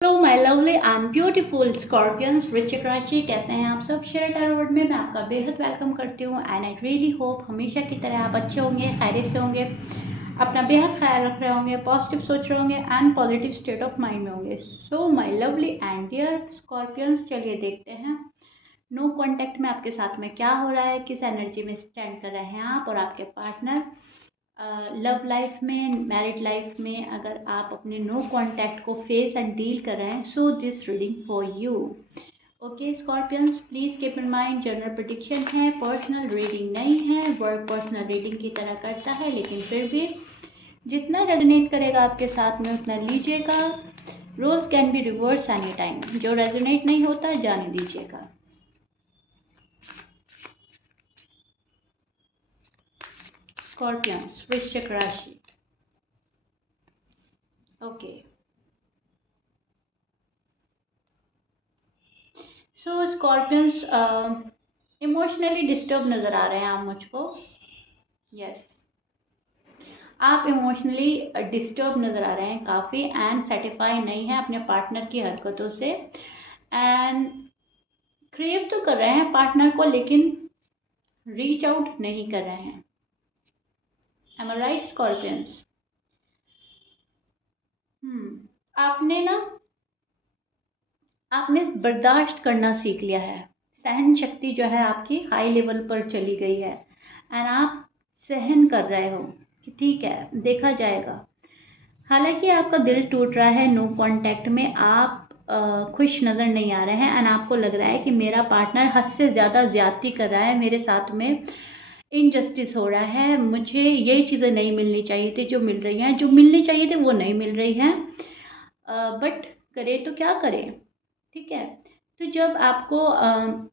Hello my lovely and beautiful scorpions वृश्चिक राशि, कैसे हैं आप सब। शेयर टैरो वर्ड में मैं आपका बेहद वेलकम करती हूँ एंड आई रियली होप हमेशा की तरह आप अच्छे होंगे, खैरियत से होंगे, अपना बेहद ख्याल रख रहे होंगे, पॉजिटिव सोच रहे होंगे and positive state of mind में होंगे। So my lovely and dear scorpions, चलिए देखते हैं नो कॉन्टैक्ट में आपके साथ में क्या हो रहा है, किस एनर्जी में स्टैंड कर रहे हैं आप और आपके पार्टनर। लव लाइफ में, मैरिड लाइफ में अगर आप अपने नो कांटेक्ट को फेस एंड डील कर रहे हैं, so this reading for you. Okay scorpions, please keep in mind general prediction है, पर्सनल रीडिंग नहीं है। वर्क पर्सनल रीडिंग की तरह करता है, लेकिन फिर भी जितना रेजोनेट करेगा आपके साथ में उतना लीजिएगा। Rose can be reverse any time, जो रेजोनेट नहीं होता जाने दीजिएगा। स्कॉर्पियंस वृश्चिक राशि, okay. So scorpions, emotionally disturb नज़र आ रहे हैं आप मुझको। यस, आप इमोशनली डिस्टर्ब नज़र आ रहे हैं काफ़ी एंड सेटिस्फाई नहीं है अपने पार्टनर की हरकतों से एंड क्रेव तो कर रहे हैं पार्टनर को, लेकिन रीच आउट नहीं कर रहे हैं। एम आई राइट स्कॉर्पियंस? आपने ना, आपने बर्दाश्त करना सीख लिया है। सहन शक्ति जो है आपकी हाई लेवल पर चली गई है एंड आप सहन कर रहे हो कि ठीक है, देखा जाएगा। हालांकि आपका दिल टूट रहा है, नो कांटेक्ट में आप खुश नज़र नहीं आ रहे हैं एंड आपको लग रहा है कि मेरा पार्टनर हद से ज़्यादा ज्यादती कर रहा है मेरे साथ में, इनजस्टिस हो रहा है, मुझे ये चीज़ें नहीं मिलनी चाहिए थी जो मिल रही हैं, जो मिलनी चाहिए थी वो नहीं मिल रही हैं। बट करे तो क्या करें, ठीक है। तो जब आपको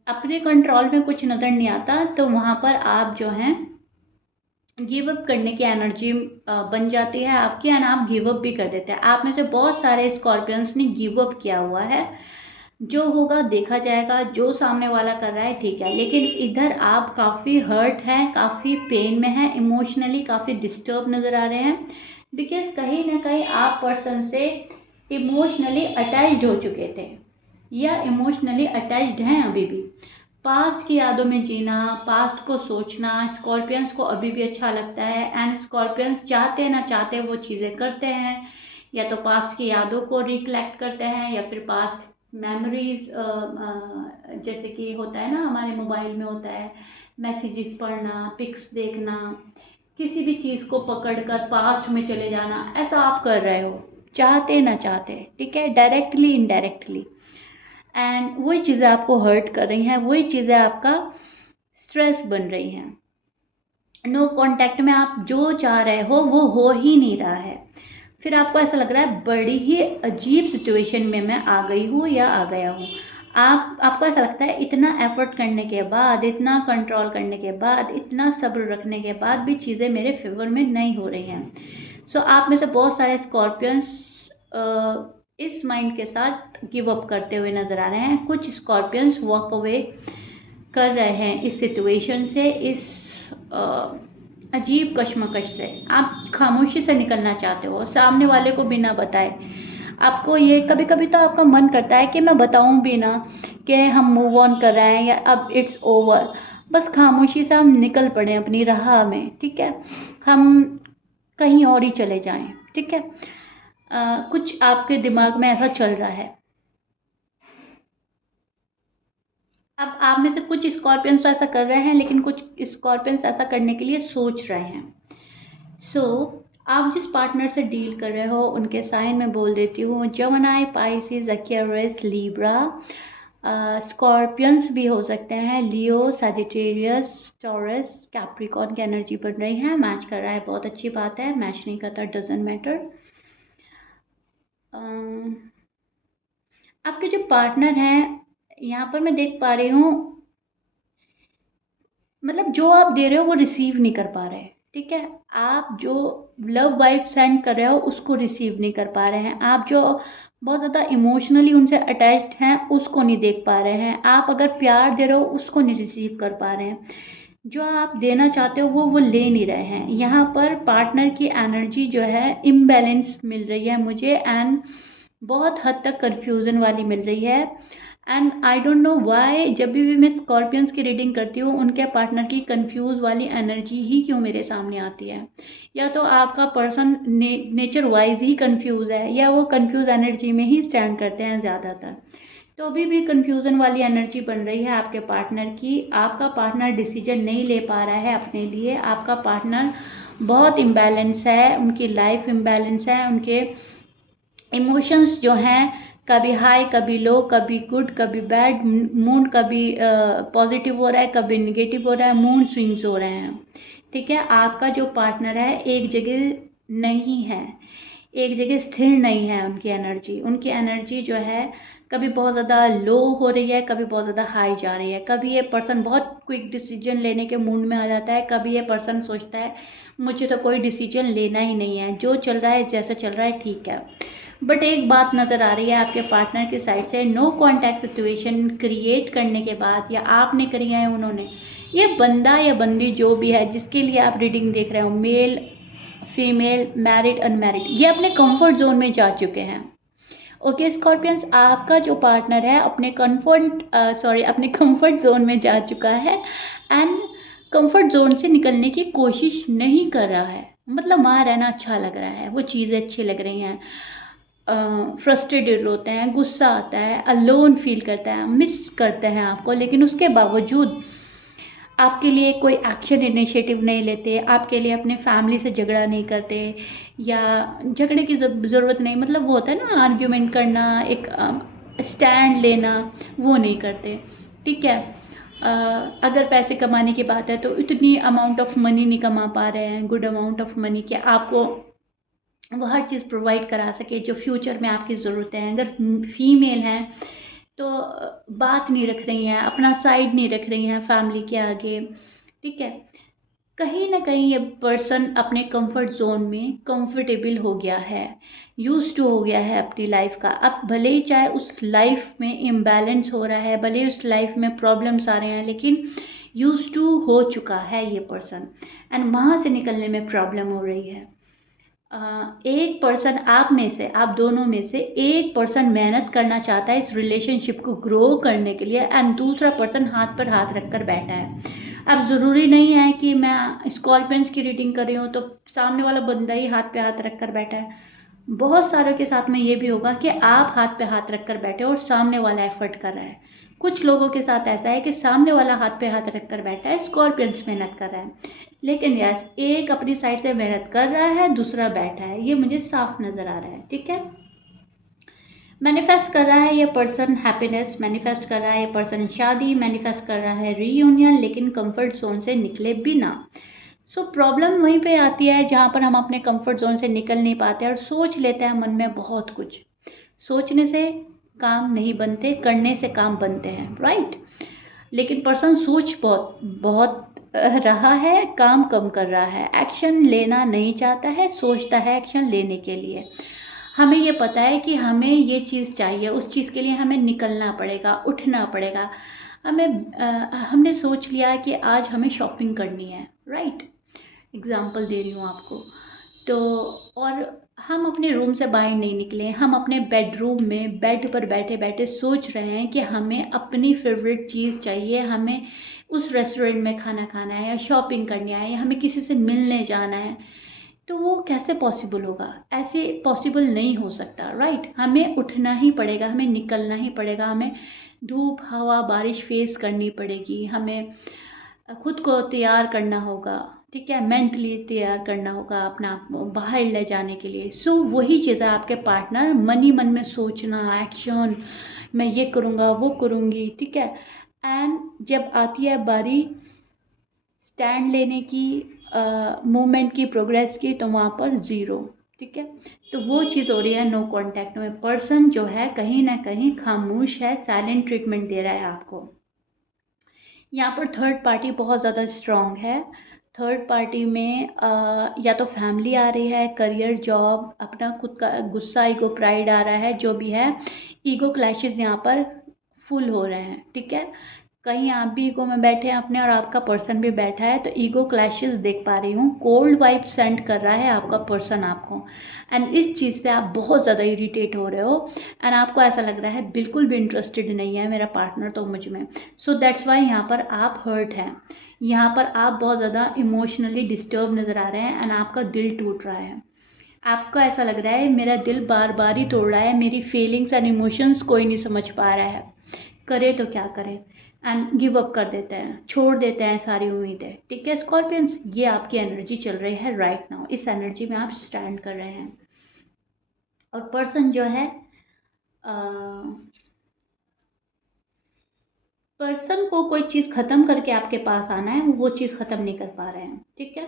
अपने कंट्रोल में कुछ नज़र नहीं आता तो वहाँ पर आप जो हैं गिव अप करने की एनर्जी बन जाती है आपकी एंड आप गिव अप भी कर देते हैं। आप में से बहुत सारे स्कॉर्पियंस ने गिव अप किया हुआ है। जो होगा देखा जाएगा, जो सामने वाला कर रहा है ठीक है, लेकिन इधर आप काफ़ी हर्ट हैं, काफ़ी पेन में हैं, इमोशनली काफ़ी डिस्टर्ब नज़र आ रहे हैं बिकॉज कहीं ना कहीं आप पर्सन से इमोशनली अटैच्ड हो चुके थे या इमोशनली अटैच्ड हैं अभी भी। पास्ट की यादों में जीना, पास्ट को सोचना स्कॉर्पियंस को अभी भी अच्छा लगता है एंड स्कॉर्पियंस चाहते ना चाहते वो चीज़ें करते हैं, या तो पास्ट की यादों को रिकलेक्ट करते हैं या फिर पास्ट मेमोरीज, जैसे कि होता है ना हमारे मोबाइल में होता है मैसेजेस पढ़ना, पिक्स देखना, किसी भी चीज़ को पकड़कर पास्ट में चले जाना, ऐसा आप कर रहे हो चाहते ना चाहते, ठीक है, डायरेक्टली इनडायरेक्टली। एंड वही चीज़ें आपको हर्ट कर रही हैं, वही चीज़ें आपका स्ट्रेस बन रही हैं। नो कांटेक्ट में आप जो चाह रहे हो वो हो ही नहीं रहा है। फिर आपको ऐसा लग रहा है बड़ी ही अजीब सिचुएशन में मैं आ गई हूँ या आ गया हूँ। आपको ऐसा लगता है इतना एफर्ट करने के बाद, इतना कंट्रोल करने के बाद, इतना सब्र रखने के बाद भी चीज़ें मेरे फेवर में नहीं हो रही हैं। सो आप में से बहुत सारे स्कॉर्पियंस इस माइंड के साथ गिव अप करते हुए नज़र आ रहे हैं। कुछ स्कॉर्पियंस वॉक अवे कर रहे हैं इस सिचुएशन से, इस अजीब कश्मकश से। आप खामोशी से निकलना चाहते हो सामने वाले को बिना बताए। आपको ये कभी कभी तो आपका मन करता है कि मैं बताऊं भी ना कि हम मूव ऑन कर रहे हैं या अब इट्स ओवर, बस खामोशी से हम निकल पड़े अपनी राह में, ठीक है, हम कहीं और ही चले जाएं, ठीक है। कुछ आपके दिमाग में ऐसा चल रहा है। अब आप में से कुछ स्कॉर्पियंस तो ऐसा कर रहे हैं, लेकिन कुछ स्कॉर्पियंस ऐसा करने के लिए सोच रहे हैं। सो आप जिस पार्टनर से डील कर रहे हो उनके साइन में बोल देती हूँ, Gemini, Pisces, Aquarius, Libra. Scorpions भी हो सकते हैं, लियो, सजिटेरियस, टॉरस, कैप्रिकॉर्न की एनर्जी बन रही है, मैच कर रहा है, बहुत अच्छी बात है, मैच नहीं करता डजेंट मैटर। आपके जो पार्टनर हैं, यहाँ पर मैं देख पा रही हूँ, मतलब जो आप दे रहे हो वो रिसीव नहीं कर पा रहे हैं, ठीक है। आप जो लव वाइब सेंड कर रहे हो उसको रिसीव नहीं कर पा रहे हैं। आप जो बहुत ज़्यादा इमोशनली उनसे अटैच्ड हैं उसको नहीं देख पा रहे हैं। आप अगर प्यार दे रहे हो उसको नहीं रिसीव कर पा रहे हैं। जो आप देना चाहते हो वो ले नहीं रहे हैं। यहाँ पर पार्टनर की एनर्जी जो है इम्बैलेंस मिल रही है मुझे एंड बहुत हद तक कन्फ्यूज़न वाली मिल रही है। And I don't know why जब भी मैं स्कॉर्पियंस की रीडिंग करती हूँ उनके पार्टनर की कंफ्यूज वाली एनर्जी ही क्यों मेरे सामने आती है। या तो आपका पर्सन नेचर वाइज ही कंफ्यूज है या वो कंफ्यूज एनर्जी में ही स्टैंड करते हैं ज़्यादातर। तो अभी भी कंफ्यूजन वाली एनर्जी बन रही है आपके पार्टनर की। आपका पार्टनर डिसीजन नहीं ले पा रहा है अपने लिए। आपका पार्टनर बहुत इम्बैलेंस है, उनकी लाइफ इम्बैलेंस है, उनके इमोशंस जो हैं कभी हाई कभी लो, कभी गुड कभी बैड, मूड कभी पॉजिटिव हो रहा है कभी निगेटिव हो रहा है, मूड स्विंग्स हो रहे हैं। ठीक है, आपका जो पार्टनर है एक जगह नहीं है, एक जगह स्थिर नहीं है। उनकी एनर्जी जो है कभी बहुत ज़्यादा लो हो रही है, कभी बहुत ज़्यादा हाई जा रही है। कभी ये पर्सन बहुत क्विक डिसीजन लेने के मूड में आ जाता है, कभी ये पर्सन सोचता है मुझे तो कोई डिसीजन लेना ही नहीं है, जो चल रहा है जैसा चल रहा है ठीक है। बट एक बात नज़र आ रही है आपके पार्टनर की साइड से, नो कॉन्टैक्ट सिचुएशन क्रिएट करने के बाद या आपने करी है उन्होंने, ये बंदा या बंदी जो भी है जिसके लिए आप रीडिंग देख रहे हो, मेल फीमेल मैरिड अनमैरिड, ये अपने कंफर्ट जोन में जा चुके हैं। ओके स्कॉर्पियंस, आपका जो पार्टनर है अपने कंफर्ट जोन में जा चुका है एंड कंफर्ट जोन से निकलने की कोशिश नहीं कर रहा है। मतलब वहाँ रहना अच्छा लग रहा है, वो चीज़ें अच्छी लग रही हैं, फ्रस्ट्रेटेड होते हैं, गुस्सा आता है, अलोन फील करता है, मिस करते हैं आपको, लेकिन उसके बावजूद आपके लिए कोई एक्शन इनिशिएटिव नहीं लेते, आपके लिए अपने फैमिली से झगड़ा नहीं करते या झगड़े की ज़रूरत नहीं, मतलब वो होता है ना आर्ग्यूमेंट करना, एक स्टैंड लेना, वो नहीं करते। ठीक है, अगर पैसे कमाने की बात है तो इतनी अमाउंट ऑफ मनी नहीं कमा पा रहे हैं, गुड अमाउंट ऑफ मनी, कि आपको वो हर चीज़ प्रोवाइड करा सके जो फ्यूचर में आपकी ज़रूरतें हैं। अगर फीमेल हैं तो बात नहीं रख रही हैं, अपना साइड नहीं रख रही हैं फैमिली के आगे। ठीक है, कहीं ना कहीं ये पर्सन अपने कंफर्ट जोन में कंफर्टेबल हो गया है, यूज टू हो गया है अपनी लाइफ का। अब भले ही चाहे उस लाइफ में इम्बैलेंस हो रहा है, भले ही उस लाइफ में प्रॉब्लम्स आ रहे हैं, लेकिन यूज टू हो चुका है ये पर्सन एंड वहाँ से निकलने में प्रॉब्लम हो रही है। एक पर्सन आप दोनों में से एक पर्सन मेहनत करना चाहता है इस रिलेशनशिप को ग्रो करने के लिए एंड दूसरा पर्सन हाथ पर हाथ रखकर बैठा है। अब ज़रूरी नहीं है कि मैं स्कॉर्पियंस की रीडिंग कर रही हूँ तो सामने वाला बंदा ही हाथ पे हाथ रखकर बैठा है। बहुत सारों के साथ में ये भी होगा कि आप हाथ पे हाथ रखकर बैठे और सामने वाला एफर्ट कर रहा है। कुछ लोगों के साथ ऐसा है कि सामने वाला हाथ पे हाथ रखकर बैठा है, स्कॉर्पियंस मेहनत कर रहा है, लेकिन यस एक अपनी साइड से मेहनत कर रहा है, दूसरा बैठा है, ये मुझे साफ नज़र आ रहा है। ठीक है, मैनिफेस्ट कर रहा है ये पर्सन हैप्पीनेस, मैनिफेस्ट कर रहा है ये पर्सन शादी, मैनिफेस्ट कर रहा है रीयूनियन, लेकिन कंफर्ट जोन से निकले बिना। सो प्रॉब्लम वहीं पे आती है जहाँ पर हम अपने कंफर्ट जोन से निकल नहीं पाते और सोच लेते हैं मन में बहुत कुछ। सोचने से काम नहीं बनते, करने से काम बनते हैं, राइट। लेकिन पर्सन सोच बहुत बहुत रहा है, काम कम कर रहा है, एक्शन लेना नहीं चाहता है, सोचता है एक्शन लेने के लिए। हमें ये पता है कि हमें ये चीज़ चाहिए, उस चीज़ के लिए हमें निकलना पड़ेगा, उठना पड़ेगा। हमने सोच लिया कि आज हमें शॉपिंग करनी है, राइट, एग्जाम्पल दे रही हूँ आपको। तो और हम अपने रूम से बाहर नहीं निकले, हम अपने बेडरूम में बेड पर बैठे बैठे सोच रहे हैं कि हमें अपनी फेवरेट चीज़ चाहिए, हमें उस रेस्टोरेंट में खाना खाना है या शॉपिंग करनी है या हमें किसी से मिलने जाना है। तो वो कैसे पॉसिबल होगा? ऐसे पॉसिबल नहीं हो सकता, राइट। हमें उठना ही पड़ेगा, हमें निकलना ही पड़ेगा, हमें धूप हवा बारिश फेस करनी पड़ेगी, हमें खुद को तैयार करना होगा। ठीक है, मेंटली तैयार करना होगा अपना आप बाहर ले जाने के लिए। सो वही चीज़ है आपके पार्टनर मन ही मन में सोचना, एक्शन, मैं ये करूँगा वो करूँगी। ठीक है, एंड जब आती है बारी स्टैंड लेने की, मूवमेंट की, प्रोग्रेस की, तो वहाँ पर ज़ीरो। ठीक है, तो वो चीज़ हो रही है नो कांटेक्ट में। पर्सन जो है कहीं ना कहीं खामोश है, साइलेंट ट्रीटमेंट दे रहा है आपको। यहाँ पर थर्ड पार्टी बहुत ज़्यादा स्ट्रांग है। थर्ड पार्टी में या तो फैमिली आ रही है, करियर, जॉब, अपना खुद का गुस्सा, ईगो, प्राइड आ रहा है, जो भी है। ईगो क्लैशेस यहाँ पर फुल हो रहे हैं। ठीक है, कहीं आप भी ईगो में बैठे हैं अपने और आपका पर्सन भी बैठा है, तो ईगो क्लैशेस देख पा रही हूँ। कोल्ड वाइब सेंड कर रहा है आपका पर्सन आपको, एंड इस चीज़ से आप बहुत ज़्यादा इरिटेट हो रहे हो, एंड आपको ऐसा लग रहा है बिल्कुल भी इंटरेस्टेड नहीं है मेरा पार्टनर तो मुझ में। सो दैट्स वाई यहाँ पर आप हर्ट हैं, यहाँ पर आप बहुत ज़्यादा इमोशनली डिस्टर्ब नज़र आ रहे हैं, एंड आपका दिल टूट रहा है। आपको ऐसा लग रहा है मेरा दिल बार बार ही तोड़ रहा है, मेरी फीलिंग्स एंड इमोशंस कोई नहीं समझ पा रहा है, करे तो क्या करें, एंड गिव अप कर देते हैं, छोड़ देते हैं सारी उम्मीदें। ठीक है स्कॉर्पियंस, ये आपकी एनर्जी चल रही है राइट नाउ, इस एनर्जी में आप स्टैंड कर रहे हैं। और पर्सन जो है, पर्सन को कोई चीज़ ख़त्म करके आपके पास आना है, वो चीज़ ख़त्म नहीं कर पा रहे हैं। ठीक है,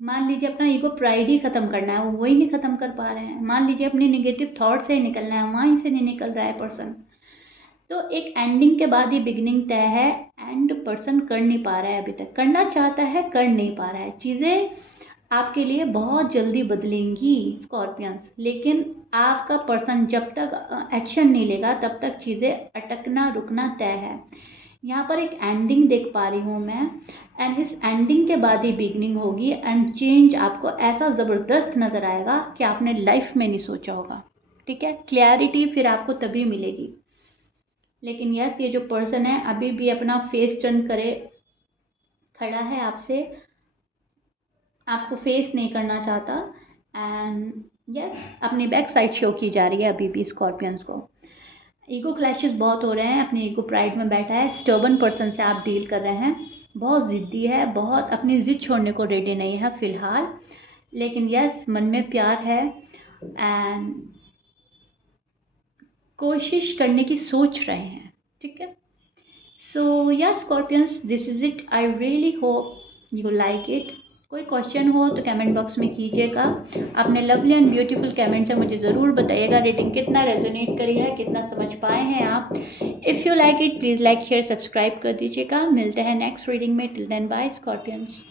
मान लीजिए अपना ईगो प्राइड ही ख़त्म करना है, वो वही नहीं ख़त्म कर पा रहे हैं। मान लीजिए अपने निगेटिव थॉट से ही निकलना है, वहीं से नहीं निकल रहा है पर्सन। तो एक एंडिंग के बाद ही बिगिनिंग तय है, एंड पर्सन कर नहीं पा रहा है, अभी तक करना चाहता है, कर नहीं पा रहा है। चीज़ें आपके लिए बहुत जल्दी बदलेंगी स्कॉर्पियंस, लेकिन आपका पर्सन जब तक एक्शन नहीं लेगा तब तक चीज़ें अटकना रुकना तय है। यहाँ पर एक एंडिंग देख पा रही हूँ मैं, एंड इस एंडिंग के बाद ही बिगनिंग होगी, एंड चेंज आपको ऐसा ज़बरदस्त नज़र आएगा कि आपने लाइफ में नहीं सोचा होगा। ठीक है, क्लैरिटी फिर आपको तभी मिलेगी। लेकिन यस, ये जो पर्सन है अभी भी अपना फेस टर्न करे खड़ा है आपसे, आपको फेस नहीं करना चाहता, एंड यस अपनी बैक साइड शो की जा रही है अभी भी स्कॉर्पियंस को। ईगो क्लैशेस बहुत हो रहे हैं, अपनी ईगो प्राइड में बैठा है, स्टर्बन पर्सन से आप डील कर रहे हैं, बहुत ज़िद्दी है, बहुत अपनी ज़िद छोड़ने को रेडी नहीं है फ़िलहाल, लेकिन यस मन में प्यार है, एंड कोशिश करने की सोच रहे हैं। ठीक है, so yeah scorpions, this is it. I really hope you like it. कोई क्वेश्चन हो तो कमेंट बॉक्स में कीजिएगा, अपने लवली एंड ब्यूटीफुल कमेंट से मुझे ज़रूर बताइएगा रेटिंग कितना रेजोनेट करी है, कितना समझ पाए हैं आप। If you like it please like share subscribe कर दीजिएगा। मिलते हैं नेक्स्ट रीडिंग में, टिल देन बाय स्कॉर्पियंस।